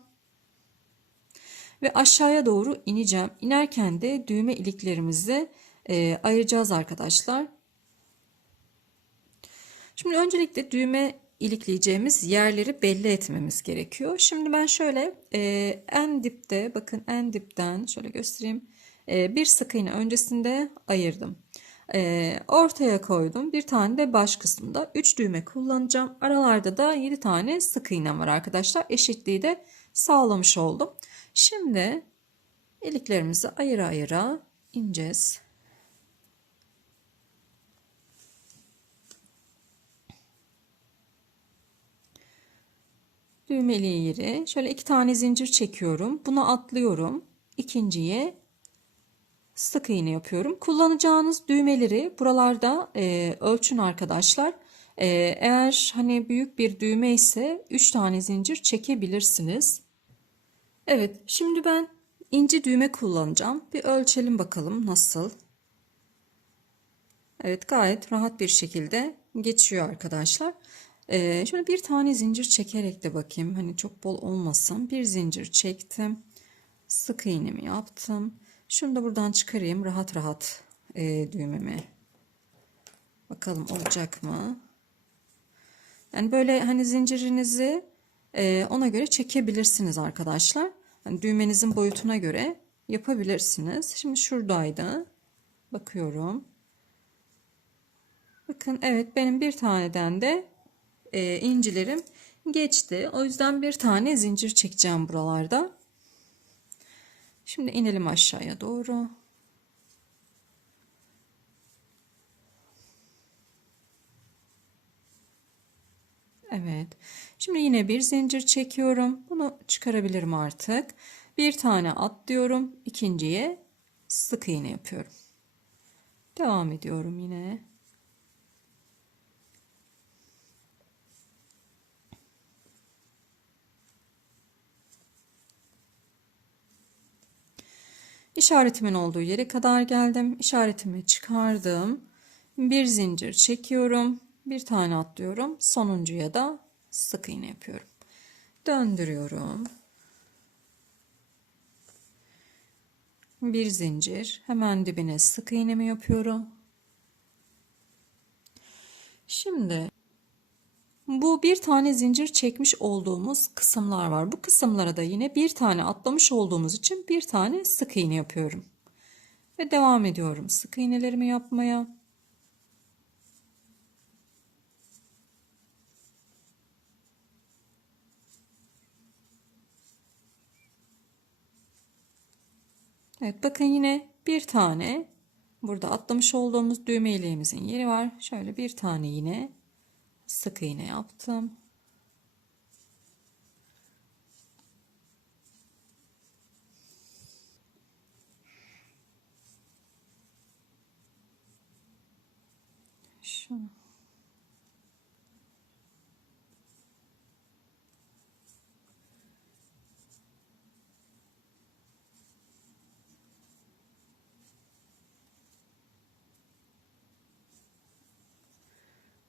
ve aşağıya doğru ineceğim. İnerken de düğme iliklerimizi ayıracağız arkadaşlar. Şimdi öncelikle düğme ilikleyeceğimiz yerleri belli etmemiz gerekiyor. Şimdi ben şöyle en dipte, bakın en dipten şöyle göstereyim. Bir sık iğne öncesinde ayırdım. Ortaya koydum. Bir tane de baş kısmında 3 düğme kullanacağım. Aralarda da 7 tane sık iğnem var arkadaşlar. Eşitliği de sağlamış oldum. Şimdi iliklerimizi ayıra ayıra ineceğiz. Düğmeli yeri şöyle 2 tane zincir çekiyorum. Buna atlıyorum. İkinciye sık iğne yapıyorum. Kullanacağınız düğmeleri buralarda ölçün arkadaşlar. Eğer hani büyük bir düğme ise 3 tane zincir çekebilirsiniz. Evet, şimdi ben inci düğme kullanacağım. Bir ölçelim bakalım nasıl. Evet, gayet rahat bir şekilde geçiyor arkadaşlar. Şöyle bir tane zincir çekerek de bakayım. Hani çok bol olmasın. Bir zincir çektim. Sık iğnemi yaptım. Şunu da buradan çıkarayım. Rahat rahat düğmemi. Bakalım olacak mı? Yani böyle hani zincirinizi ona göre çekebilirsiniz arkadaşlar. Hani düğmenizin boyutuna göre yapabilirsiniz. Şimdi şuradaydı. Bakıyorum. Bakın, evet, benim bir taneden de incilerim geçti. O yüzden bir tane zincir çekeceğim buralarda. Şimdi inelim aşağıya doğru. Evet. Şimdi yine bir zincir çekiyorum. Bunu çıkarabilirim artık. Bir tane atlıyorum. İkinciye sık iğne yapıyorum. Devam ediyorum yine. İşaretimin olduğu yere kadar geldim. İşaretimi çıkardım. Bir zincir çekiyorum. Bir tane atlıyorum. Sonuncuya da sık iğne yapıyorum. Döndürüyorum. Bir zincir. Hemen dibine sık iğnemi yapıyorum. Şimdi bu bir tane zincir çekmiş olduğumuz kısımlar var. Bu kısımlara da yine bir tane atlamış olduğumuz için bir tane sık iğne yapıyorum. Ve devam ediyorum sık iğnelerimi yapmaya. Evet, bakın yine bir tane burada atlamış olduğumuz düğme iliğimizin yeri var. Şöyle bir tane yine sık iğne yaptım. Şu.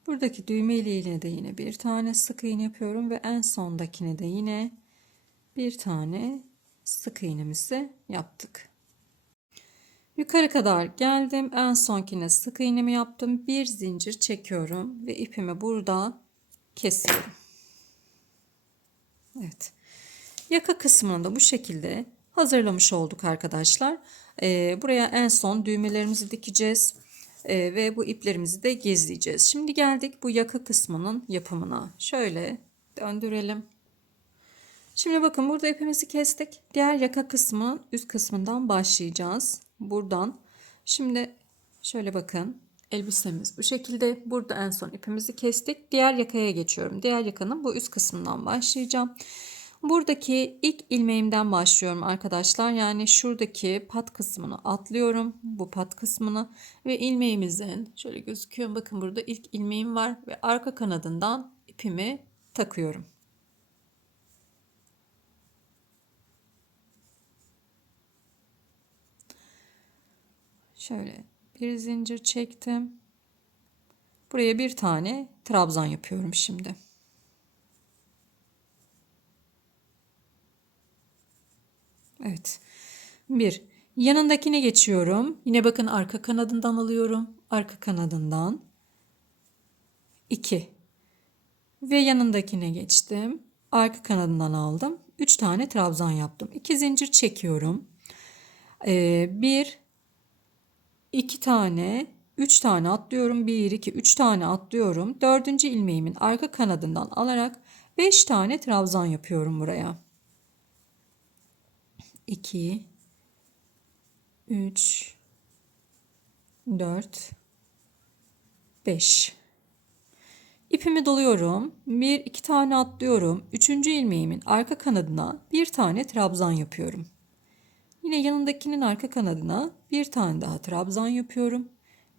Buradaki düğme iliğine de yine bir tane sık iğne yapıyorum ve en sondakine de yine bir tane sık iğnemizi yaptık. Yukarı kadar geldim. En sonkine sık iğnemi yaptım. Bir zincir çekiyorum ve ipimi burada kesiyorum. Evet. Yaka kısmını da bu şekilde hazırlamış olduk arkadaşlar. Buraya en son düğmelerimizi dikeceğiz. Ve bu iplerimizi de gizleyeceğiz. Şimdi geldik bu yaka kısmının yapımına. Şöyle döndürelim. Şimdi bakın, burada ipimizi kestik. Diğer yaka kısmı üst kısmından başlayacağız. Buradan. Şimdi şöyle bakın. Elbisemiz bu şekilde. Burada en son ipimizi kestik. Diğer yakaya geçiyorum. Diğer yakanın bu üst kısmından başlayacağım. Buradaki ilk ilmeğimden başlıyorum arkadaşlar. Yani şuradaki pat kısmını atlıyorum. Bu pat kısmını ve ilmeğimizin şöyle gözüküyor. Bakın, burada ilk ilmeğim var ve arka kanadından ipimi takıyorum. Şöyle bir zincir çektim. Buraya bir tane trabzan yapıyorum şimdi. Evet. Bir. Yanındakine geçiyorum. Yine bakın, arka kanadından alıyorum. Arka kanadından. 2. Ve yanındakine geçtim. Arka kanadından aldım. 3 tane trabzan yaptım. 2 zincir çekiyorum. 1, 2 tane, 3 tane atlıyorum. 1, 2, 3 tane atlıyorum. Dördüncü ilmeğimin arka kanadından alarak 5 tane trabzan yapıyorum buraya. 2, 3, 4, 5. İpimi doluyorum. 1, 2 tane atlıyorum. Üçüncü ilmeğimin arka kanadına bir tane trabzan yapıyorum. Yine yanındakinin arka kanadına bir tane daha trabzan yapıyorum.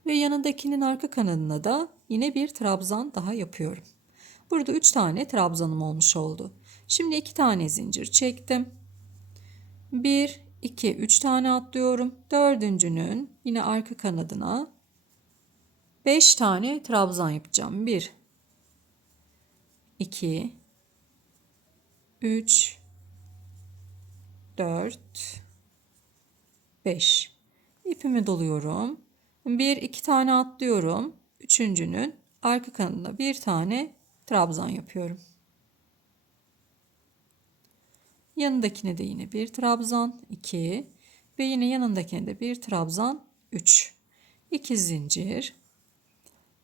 Ve yanındakinin arka kanadına da yine bir trabzan daha yapıyorum. Burada 3 tane trabzanım olmuş oldu. Şimdi 2 tane zincir çektim. 1, 2, 3 tane atlıyorum. Dördüncünün yine arka kanadına 5 tane trabzan yapacağım. 1, 2, 3, 4, 5. İpimi doluyorum. 1, 2 tane atlıyorum. Üçüncünün arka kanadına bir tane trabzan yapıyorum. Yanındakine de yine bir trabzan 2 ve yine yanındakine de bir trabzan 3. 2 zincir.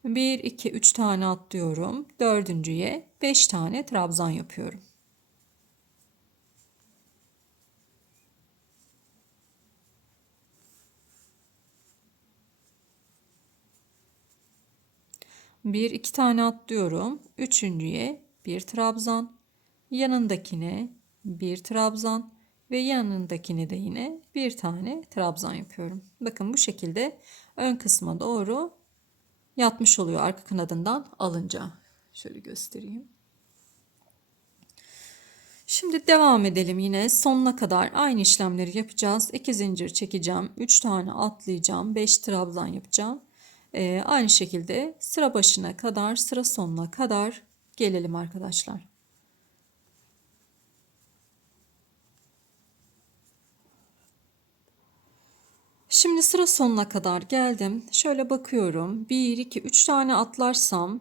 1, 2, 3 tane atlıyorum. Dördüncüye 5 tane trabzan yapıyorum. Bir, iki tane atlıyorum. Üçüncüye bir trabzan. Yanındakine bir trabzan ve yanındakine de yine bir tane trabzan yapıyorum. Bakın bu şekilde ön kısma doğru yatmış oluyor arka kanadından alınca. Şöyle göstereyim. Şimdi devam edelim yine sonuna kadar aynı işlemleri yapacağız. 2 zincir çekeceğim. 3 tane atlayacağım. 5 trabzan yapacağım. Aynı şekilde sıra başına kadar sıra sonuna kadar gelelim arkadaşlar. Şimdi sıra sonuna kadar geldim. Şöyle bakıyorum. 1, 2, 3 tane atlarsam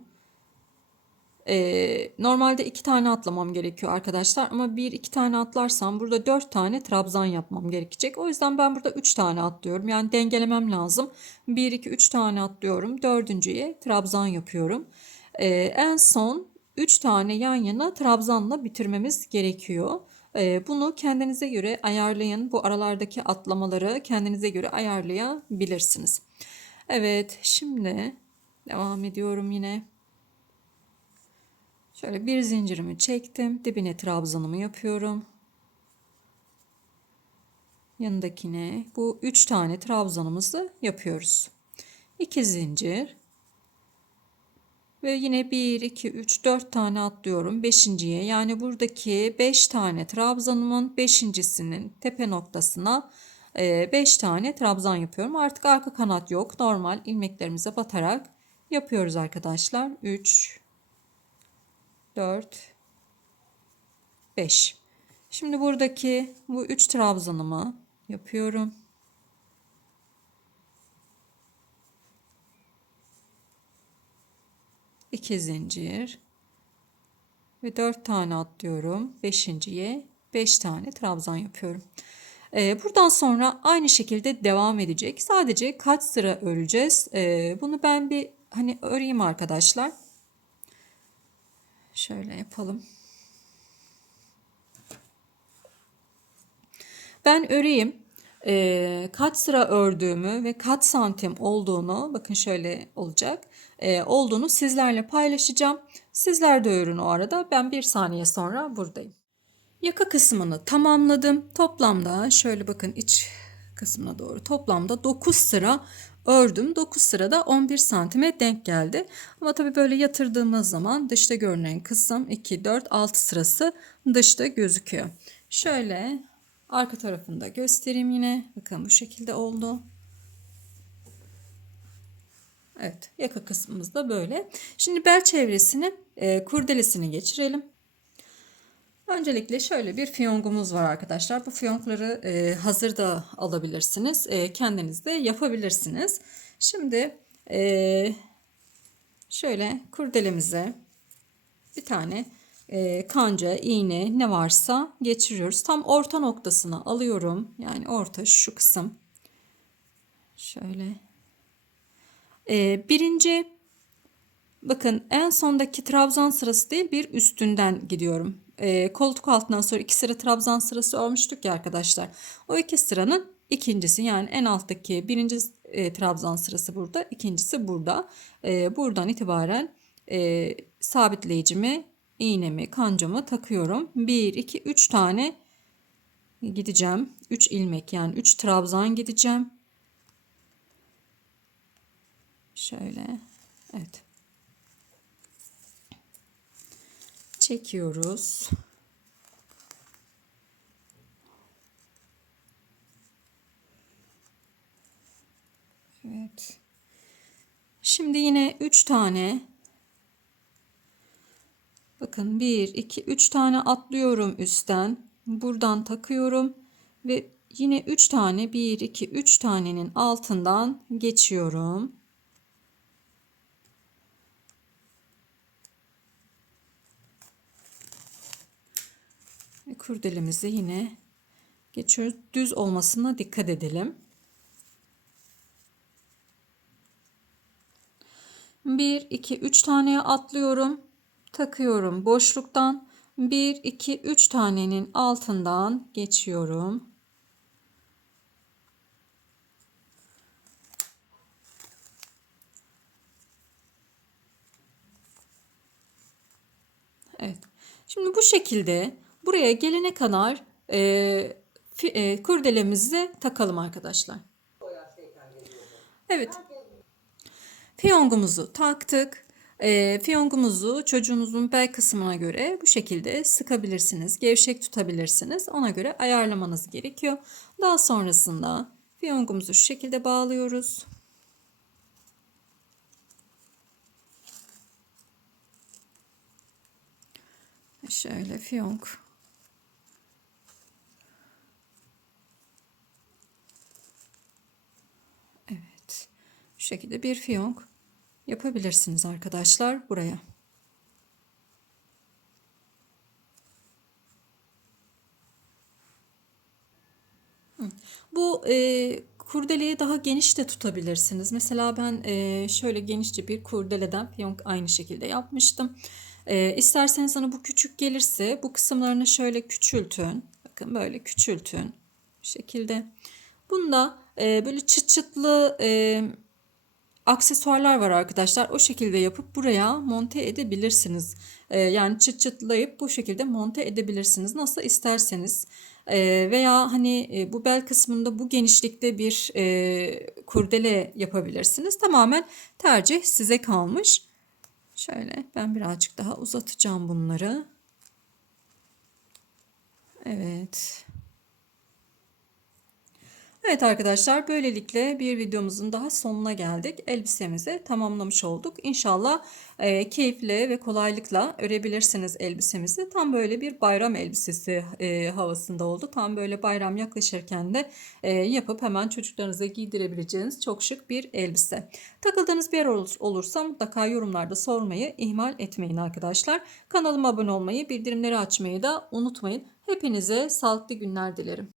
normalde 2 tane atlamam gerekiyor arkadaşlar. Ama 1, 2 tane atlarsam burada 4 tane trabzan yapmam gerekecek. O yüzden ben burada 3 tane atlıyorum. Yani dengelemem lazım. 1, 2, 3 tane atlıyorum. Dördüncüye trabzan yapıyorum. En son 3 tane yan yana trabzanla bitirmemiz gerekiyor. Bunu kendinize göre ayarlayın. Bu aralardaki atlamaları kendinize göre ayarlayabilirsiniz. Evet, şimdi devam ediyorum yine. Şöyle bir zincirimi çektim. Dibine trabzanımı yapıyorum. Yanındakine bu 3 tane trabzanımızı yapıyoruz. 2 zincir. Ve yine 1, 2, 3, 4 tane atlıyorum. Beşinciye yani buradaki 5 tane trabzanımın beşincisinin tepe noktasına 5 tane trabzan yapıyorum. Artık arka kanat yok. Normal ilmeklerimize batarak yapıyoruz arkadaşlar. 3, 4, 5. Şimdi buradaki bu 3 trabzanımı yapıyorum. İki zincir ve 4 tane atlıyorum. Beşinciye 5 tane trabzan yapıyorum. Buradan sonra aynı şekilde devam edecek. Sadece kaç sıra öreceğiz? Bunu ben bir hani öreyim arkadaşlar. Şöyle yapalım. Ben öreyim. Kaç sıra ördüğümü ve kaç santim olduğunu bakın şöyle olacak. Olduğunu sizlerle paylaşacağım. Sizler de örün o arada. Ben bir saniye sonra buradayım. Yaka kısmını tamamladım. Toplamda şöyle bakın iç kısmına doğru toplamda 9 sıra ördüm. 9 sırada 11 santime denk geldi. Ama tabii böyle yatırdığımız zaman dışta görünen kısım 2, 4, 6 sırası dışta gözüküyor. Şöyle arka tarafını da göstereyim yine. Bakın bu şekilde oldu. Evet, yaka kısmımız da böyle. Şimdi bel çevresini kurdelesini geçirelim. Öncelikle şöyle bir fiyongumuz var arkadaşlar. Bu fiyonkları hazır da alabilirsiniz. Kendiniz de yapabilirsiniz. Şimdi şöyle kurdelemize bir tane kanca, iğne ne varsa geçiriyoruz. Tam orta noktasına alıyorum. Yani orta şu kısım. Şöyle. Birinci bakın en sondaki trabzan sırası değil bir üstünden gidiyorum. Koltuk altından sonra 2 sıra trabzan sırası örmüştük ya arkadaşlar. O 2 sıranın ikincisi yani en alttaki birinci trabzan sırası burada, ikincisi burada. Buradan itibaren sabitleyicimi, iğnemi, kancamı takıyorum. 1, 2, 3 tane gideceğim. 3 ilmek yani 3 trabzan gideceğim. Şöyle. Evet. Çekiyoruz. 3 tane, bakın 1 2 3 tane atlıyorum üstten. Buradan takıyorum ve yine 3 tane, 1 2 3 tanenin altından geçiyorum. Ve kurdelemizi yine geçiyoruz. Düz olmasına dikkat edelim. 1 2 3 taneye atlıyorum. Takıyorum boşluktan. 1 2 3 tanenin altından geçiyorum. Evet. Şimdi bu şekilde buraya gelene kadar kurdelemizi takalım arkadaşlar. Evet. Fiyongumuzu taktık. Fiyongumuzu çocuğunuzun bel kısmına göre bu şekilde sıkabilirsiniz. Gevşek tutabilirsiniz. Ona göre ayarlamanız gerekiyor. Daha sonrasında fiyongumuzu şu şekilde bağlıyoruz. Şöyle fiyonk. Evet. Şu şekilde bir fiyonk yapabilirsiniz arkadaşlar buraya. Bu kurdeleyi daha geniş de tutabilirsiniz. Mesela ben şöyle genişçe bir kurdeleden fiyonk aynı şekilde yapmıştım. İsterseniz hani bu küçük gelirse bu kısımlarını şöyle küçültün. Bakın böyle küçültün. Bu şekilde. Bunda böyle çıt çıtlı aksesuarlar var arkadaşlar. O şekilde yapıp buraya monte edebilirsiniz. Yani çıt çıtlayıp bu şekilde monte edebilirsiniz. Nasıl isterseniz. Veya hani bu bel kısmında bu genişlikte bir kurdele yapabilirsiniz. Tamamen tercih size kalmış. Şöyle ben birazcık daha uzatacağım bunları. Evet. Evet arkadaşlar, böylelikle bir videomuzun daha sonuna geldik. Elbisemizi tamamlamış olduk. İnşallah keyifle ve kolaylıkla örebilirsiniz elbisemizi. Tam böyle bir bayram elbisesi havasında oldu. Tam böyle bayram yaklaşırken de yapıp hemen çocuklarınıza giydirebileceğiniz çok şık bir elbise. Takıldığınız bir yer olursa mutlaka yorumlarda sormayı ihmal etmeyin arkadaşlar. Kanalıma abone olmayı, bildirimleri açmayı da unutmayın. Hepinize sağlıklı günler dilerim.